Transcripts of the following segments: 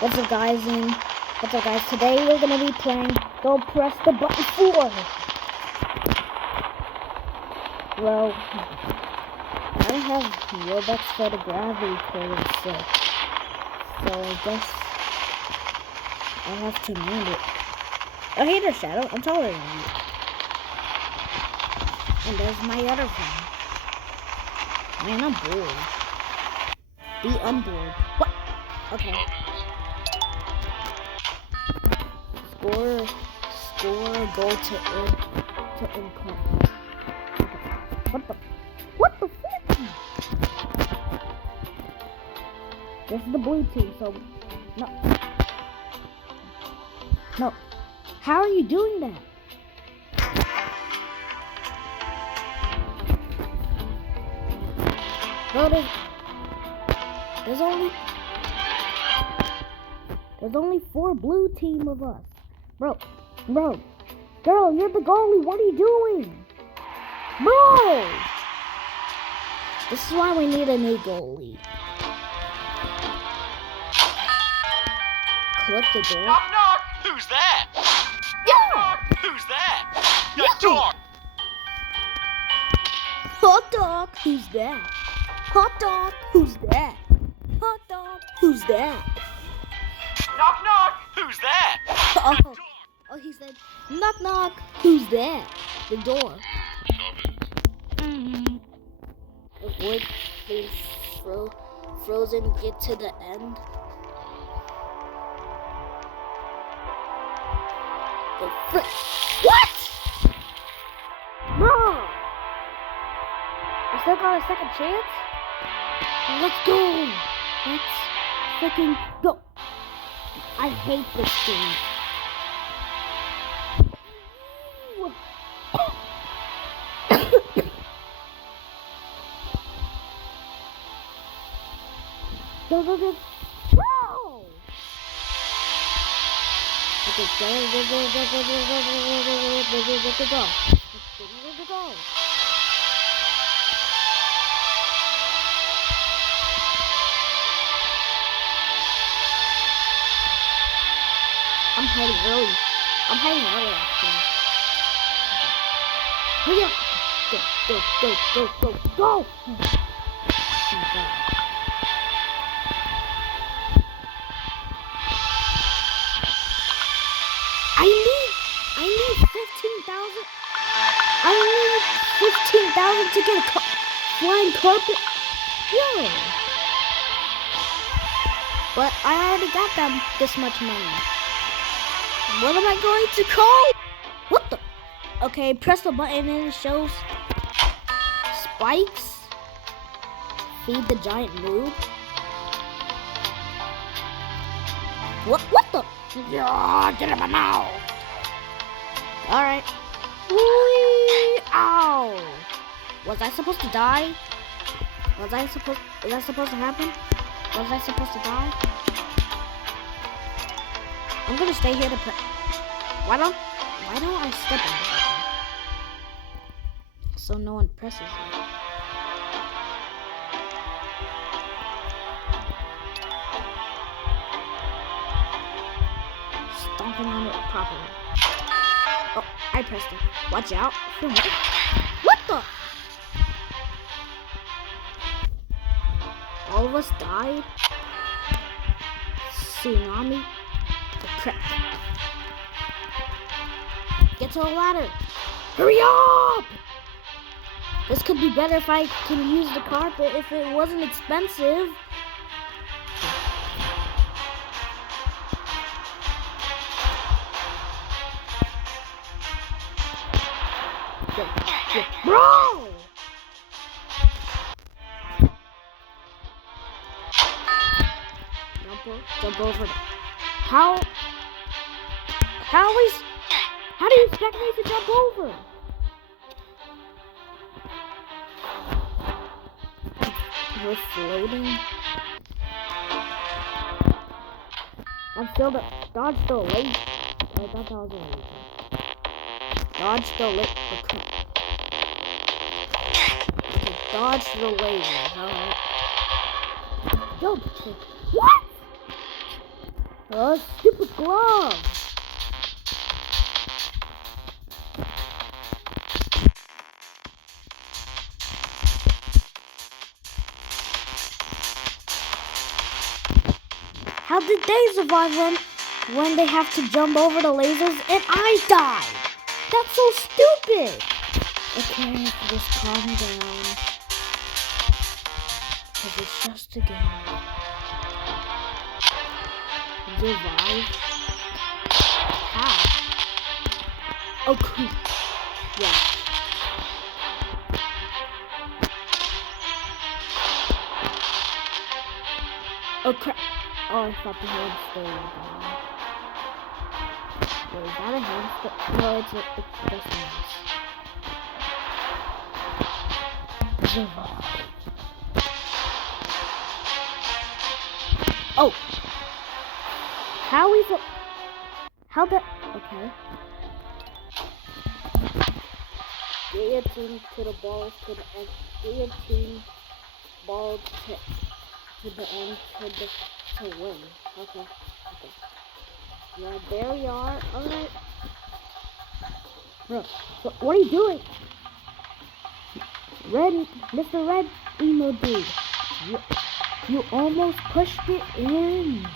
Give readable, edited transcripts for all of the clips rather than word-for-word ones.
What's up, guys? What's up, guys? Today we're gonna be playing Don't Press the Button 4. Well, I don't have Robux for the gravity code, so I guess I have to land it. Oh, hey there, Shadow. I'm taller than you. And there's my other friend. Man, I'm bored. Be unbored. What? Okay. Score, goal to income. Okay. What the fuck? This is the blue team, so no. How are you doing that? Bro, there's only 4 blue team of us. Bro, girl, you're the goalie. What are you doing? Bro! This is why we need a new goalie. Click the door. Knock, knock! Who's that? Yeah! Who's that? Yeah. The door! Hot dog, who's that? Hot dog, who's that? Hot dog, who's that? Knock, knock! Who's that? Oh, he said, knock, knock, who's that? The door. Avoid, please, Frozen, get to the end. What? Bro! I still got a second chance? Let's go! Let's freaking go! I hate this game. Go! Okay, go. I'm hiding early. Actually. Hurry up! Go! Oh my God. I need 15,000. I need 15,000 to get a flying carpet. Yeah. But I already got this much money. What am I going to call? What the? Okay, press the button and it shows spikes. Feed the giant noob. What the? Yeah, get in my mouth. Alright. Ow. Was I supposed to die? Is that supposed to happen? Was I supposed to die? I'm gonna stay here to why don't I step on it? So no one presses it. Stomping on it properly. Oh, I pressed it. Watch out. What the? All of us died. Tsunami. Crap. Get to the ladder. Hurry up! This could be better if I can use the carpet if it wasn't expensive. Bro! Jump over. How do you expect me to jump over? We're floating. Dodge still late. I thought that was late. Dodge still late. Okay, dodge the lasers, alright. Jump! What? Oh, stupid glove! How did they survive when they have to jump over the lasers and I died? That's so stupid! Okay, just calm down. Because it's just a game. Survive? How? Oh, cool. Yeah. Oh, crap. Oh, I thought the hamster was gone. Wait, is that a hamster? No, it's just a mouse. Survive. Oh! How is it? How the? Okay. Get your team to the balls to the end. Get your team ball to the end to win. Okay. Okay. Yeah, there we are. Alright. Bro, what are you doing? Mr. Red Emo Dude. You almost pushed it in.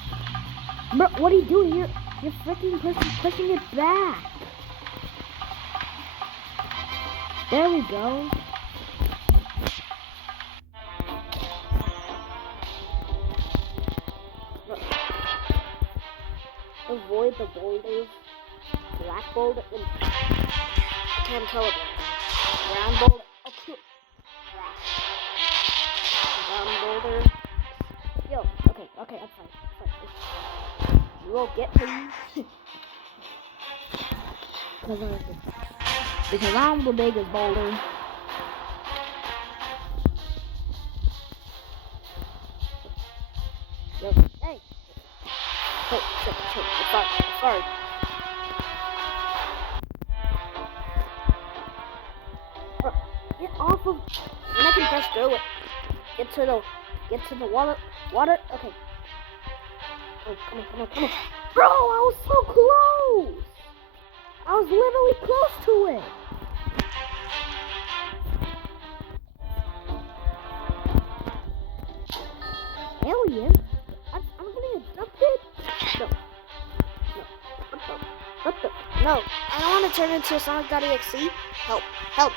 Bro, what are you doing? You're freaking pushing it back. There we go. Bro. Avoid the boulders. Black boulder and I can't tell it. Brown boulder. Oh, cool. Brown boulder. Yo, okay, I'm fine. You will get me. Because I'm the biggest boulder. Yo, hey. Hey, I'm sorry. Get off of. And I can press through it. Get to the water. Okay. Oh, come on. Bro, I was so close. I was literally close to it. Alien? I'm gonna jump it. No. I don't want to turn into a Sonic.exe. Help. Help.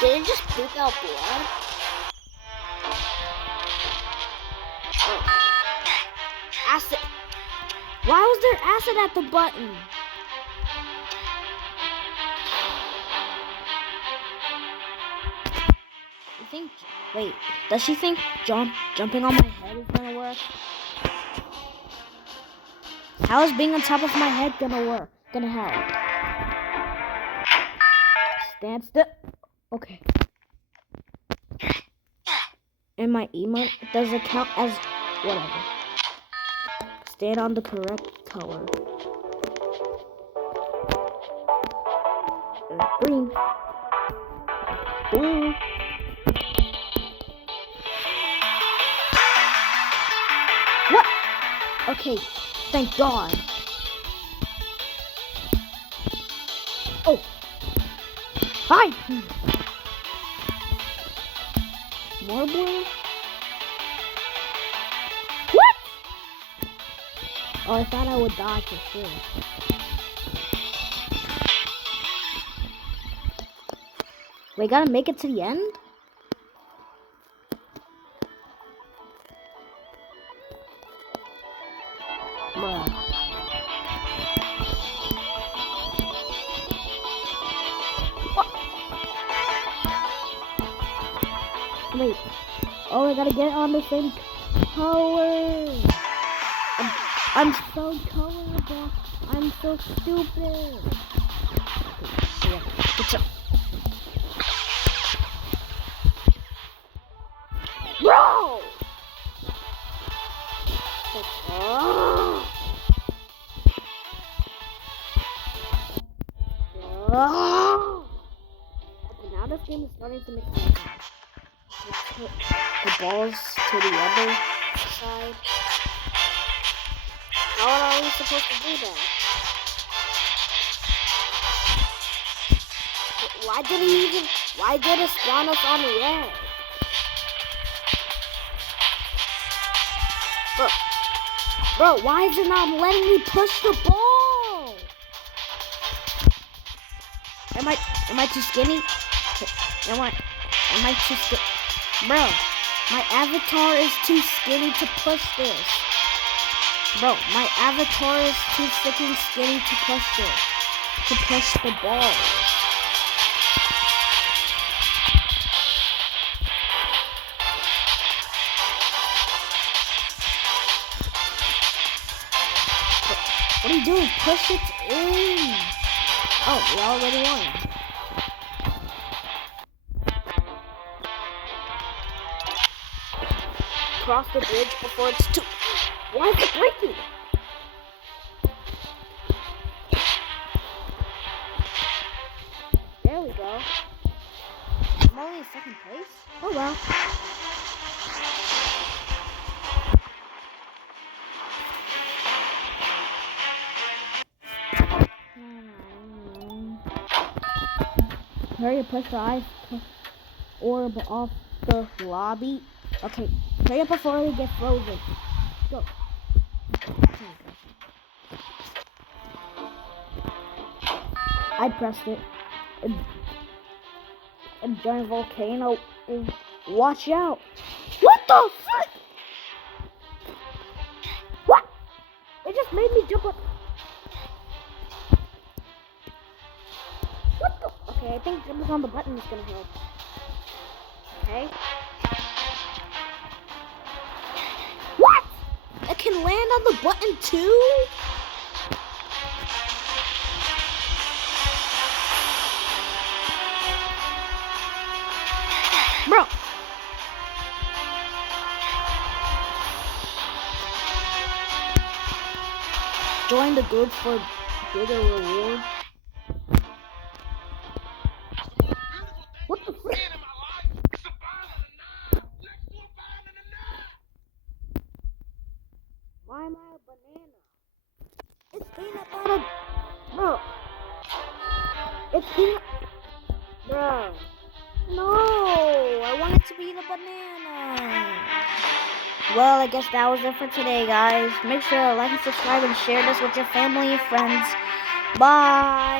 Did it just poop out blood? Oh. Acid. Why was there acid at the button? You think? Wait, does she think jumping on my head is gonna work? How is being on top of my head gonna help? Stand still. Okay. And my emote, does it count as whatever? Stand on the correct color. Green. Blue. What? Okay, thank God. Oh. Hi. More blue? What? Oh, I thought I would die for sure. We gotta make it to the end? Bruh. Wait. Oh, I gotta get on the same color. I'm so colorable. I'm so stupid. Okay, yeah. Bro! Okay, now this game is it's starting to make sense. Let's put the balls to the other side. How are we supposed to do that? Why did it spawn us on red? Bro, why is it not letting me push the ball? Am I too skinny? Am I too skinny? Bro, my avatar is too skinny to push this. Bro, my avatar is too freaking skinny to push this. To push the ball. What are you doing? Push it in. Oh, we already won. Cross the bridge before it's too... Why is it breaking? There we go. I'm only in second place. Oh well. Hurry up, push the ice orb off the lobby. Okay, hurry up before we get frozen. Go. I pressed it. A giant volcano. Watch out. What the frick? What? It just made me jump up. What the? Okay, I think jumping on the button is gonna help. Okay. What? It can land on the button too? Bro. Join the group for bigger reward. What the frick? Why am I a banana? It's peanut butter. Bro. It's peanut. Bro. No. I want it to be the banana. Well, I guess that was it for today, guys. Make sure to like and subscribe and share this with your family and friends. Bye.